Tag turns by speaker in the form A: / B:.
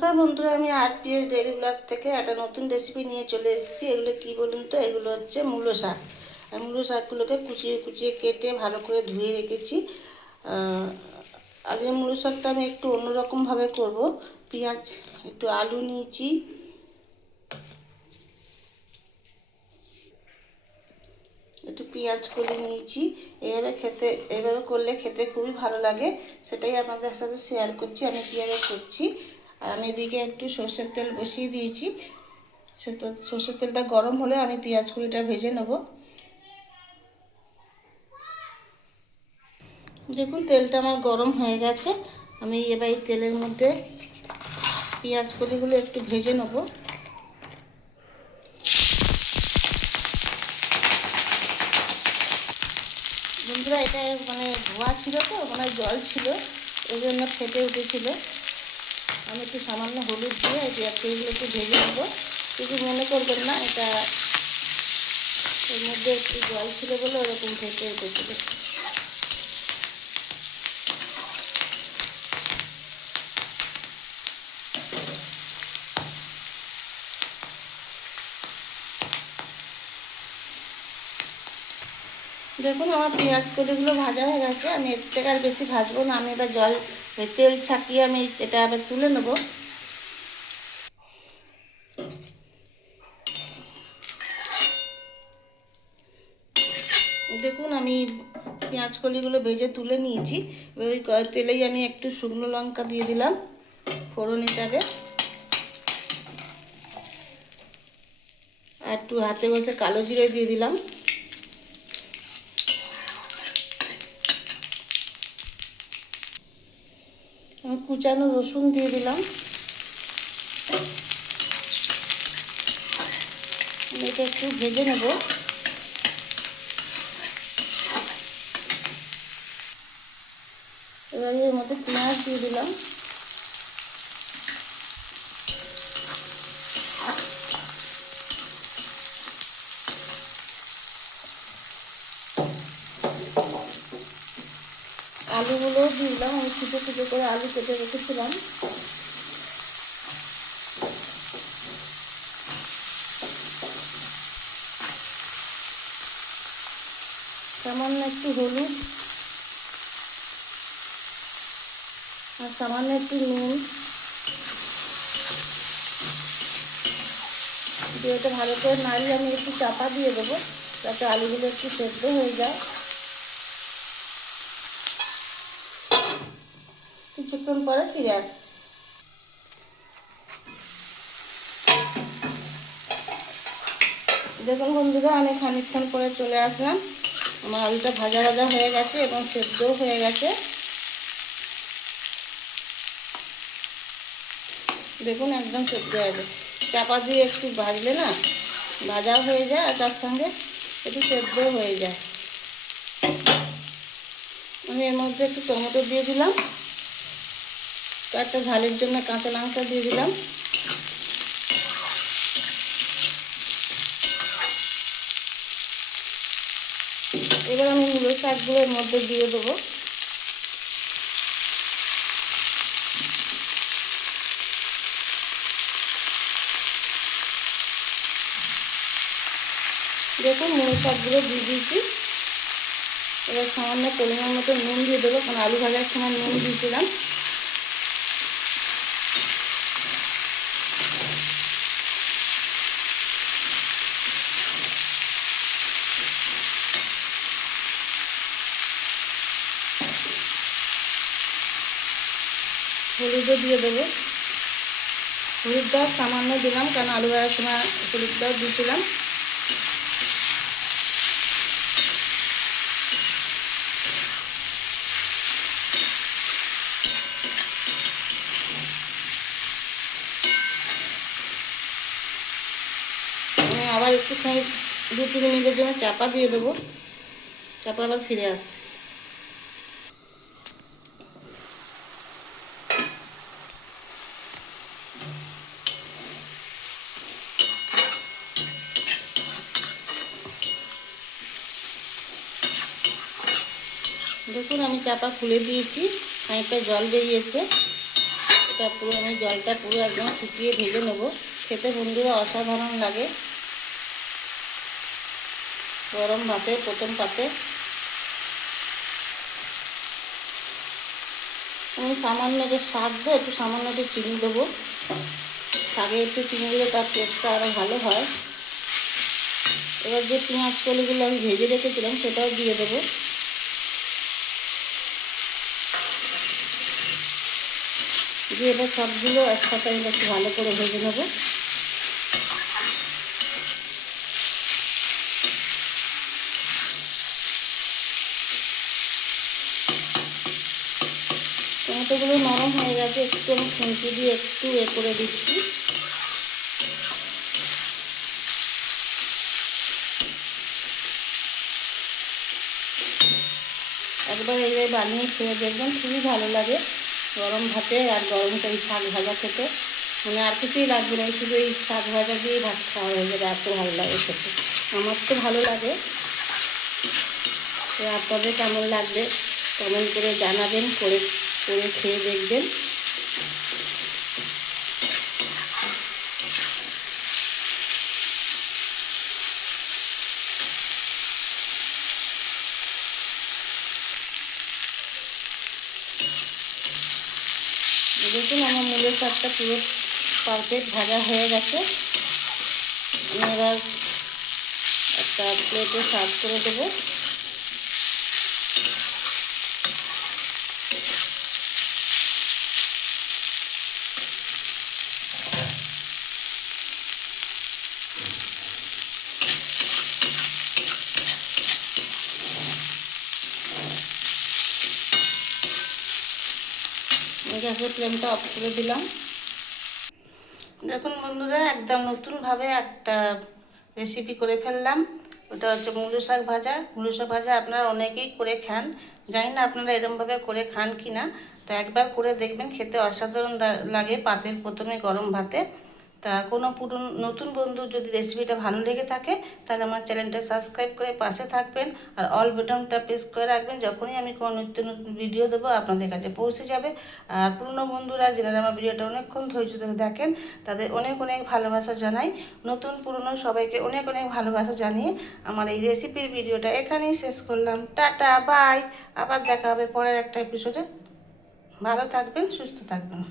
A: নমস্কার বন্ধুরা, আমি আট পিএস ডেলি ব্লগ থেকে একটা নতুন রেসিপি নিয়ে চলে এসেছি। এগুলো কি বলুন তো? এগুলো হচ্ছে মূলো শাক। আমি মূলো শাকগুলোকে কুচিয়ে কুচিয়ে কেটে ভালো করে ধুয়ে রেখেছি। আজকে মূলো শাকটা আমি একটু অন্যরকমভাবে করব। পেঁয়াজ, একটু আলু নিয়েছি। একটু পেঁয়াজ করে নিয়েছি। এইভাবে খেতে এইভাবে করলে খেতে খুবই ভালো লাগে। সেটাই আপনাদের সাথে শেয়ার করছি, আমি কীভাবে করছি। আর আমি এদিকে একটু সর্ষের তেল বসিয়ে দিয়েছি। সেটা সর্ষের তেলটা গরম হলে আমি পেঁয়াজ কুড়িটা ভেজে নেব। দেখুন, তেলটা আমার গরম হয়ে গেছে। আমি এবার তেলের মধ্যে পেঁয়াজ কলিগুলো একটু ভেজে নেব। বন্ধুরা, এটা মানে ধোয়া ছিল তো মানে জল ছিল ওই জন্য ফেটে উঠেছিল। আমি একটু সামান্য হলুদ দিয়ে এই পেঁয়াজগুলো একটু ভেজে নেব। কিছু মনে করবেন না, এটা এর মধ্যে একটু জল ছিল বলে ওরকম ফেটে উঠেছিল দেখুন, আমার পেঁয়াজ কলিগুলো ভাজা হয়ে গেছে। আমি এর থেকে আর বেশি ভাজবো না। আমি এবার জল তেল ছাকিয়ে আমি এটা আবার তুলে নেব। দেখুন, আমি পেঁয়াজ কলিগুলো ভেজে তুলে নিয়েছি। ওই তেলেই আমি একটু শুকনো লঙ্কা দিয়ে দিলাম ফোড়ন হিসাবে আর একটু হাতে বসে কালো জিরে দিয়ে দিলাম। আমি কুচানো রসুন দিয়ে দিলাম। এটা একটু ভেজে নেব। এবার এর মধ্যে পেঁয়াজ দিয়ে দিলাম। আলুগুলোও দিয়ে দিলাম, আমি ছোটো ছোটো করে আলু কেটে রেখেছিলাম। সামান্য একটু হলুদ আর সামান্য একটু নুন। দিয়ে এটা ভালো করে নাড়িয়ে আমি একটু চাপা দিয়ে দেবো, যাতে আলুগুলো একটু সেদ্ধ হয়ে যায়। কিছুক্ষণ পরে ফিরে আসছি দেখুন বন্ধুরা, আমি খানিকক্ষণ পরে চলে আসলাম। আমার আলুটা ভাজা ভাজা হয়ে গেছে এবং সেদ্ধও হয়ে গেছে। দেখুন, একদম সেদ্ধ হয়ে গেছে। চাপা দিয়ে একটু ভাজলে না ভাজাও হয়ে যায় আর তার সঙ্গে একটু সেদ্ধও হয়ে যায়। আমি এর মধ্যে একটু টমেটো দিয়ে দিলাম। একটা ঝালের জন্য কাঁচা লঙ্কা দিয়ে দিলাম। এবার আমি মূলো শাকগুলোর মধ্যে দিয়ে দেবো। দেখুন মূলো শাকগুলো দিয়ে দিয়েছি। এবার সামান্য পরিমাণ মতো নুন দিয়ে দেবো, কারণ আলু ভাজার সময় নুন দিয়েছিলাম। হলুদও দিয়ে দেবো। হলুদটাও সামান্য দিলাম, কারণ আলু ভাজার সময় হলুদটাও দিয়েছিলাম। আবার একটুখানি দু তিন মিনিটের জন্য চাপা দিয়ে দেবো। চাপা আবার ফিরে আসছি। দেখুন, আমি চাপা খুলে দিয়েছি। খানিকটা জল বেরিয়েছে। এটা পুরো, আমি জলটা পুরো একদম শুকিয়ে ভেজে নেব। খেতে বন্ধুরা অসাধারণ লাগে। গরম ভাতে, প্রথম পাতে। আমি সামান্য যে শাক দেবো, একটু সামান্য একটু চিনি দেবো। শাকে একটু চিনি দিলে তার টেস্টটা আরও ভালো হয়। এবার যে পেঁয়াজ কলিগুলো আমি ভেজে রেখেছিলাম, সেটাও দিয়ে দেবো। দিয়ে এবার সবগুলো একসাথে আমি একটু ভালো করে ভেজে নেব। টমেটোগুলো নরম হয়ে গেছে, একটু আমি খুঁটি দিয়ে একটু এ করে দিচ্ছি। একবার এইভাবে বানিয়ে খেয়ে দেখবেন খুবই ভালো লাগে। গরম ভাতে আর গরম এই শাক ভাজা খেতে। মানে আর কিছুই লাগবে না শুধু এই শাক ভাজা দিয়েই ভাত খাওয়া হয়ে যাবে, এত ভালো লাগে খেতে। আমার তো ভালো লাগে। তো আপনাদের কেমন লাগবে কমেন্ট করে জানাবেন, করে করে খেয়ে দেখবেন। দেখুন আমার মূলের শাকটা পুরো পারফেক্ট ভাজা হয়ে গেছে আমি এবার একটা প্লেটে সার্ভ করে দেবো গ্যাসের ফ্লেমটা অফ করে দিলাম। দেখুন বন্ধুরা, একদম নতুনভাবে একটা রেসিপি করে ফেললাম। ওটা হচ্ছে মুলো শাক ভাজা। মুলো শাক ভাজা আপনারা অনেকেই করে খান। জানি না আপনারা এরমভাবে করে খান কি না তো একবার করে দেখবেন, খেতে অসাধারণ লাগে পাতের প্রথমে গরম ভাতে। তা কোনো পুরনো, নতুন বন্ধু যদি রেসিপিটা ভালো লেগে থাকে, তাহলে আমার চ্যানেলটা সাবস্ক্রাইব করে পাশে থাকবেন। আর অল বাটনটা প্রেস করে রাখবেন যখনই আমি কোনো নিত্য নতুন ভিডিও দেবো, আপনাদের কাছে পৌঁছে যাবে। আর পুরনো বন্ধুরা, যারা আমার ভিডিওটা অনেকক্ষণ ধৈর্য ধরে দেখেন, তাদের অনেক অনেক ভালোবাসা জানাই। নতুন, পুরনো, সবাইকে অনেক অনেক ভালোবাসা জানিয়ে আমার এই রেসিপির ভিডিওটা এখানেই শেষ করলাম। টাটা বাই আবার দেখা হবে পরের একটা এপিসোডে ভালো থাকবেন, সুস্থ থাকবেন।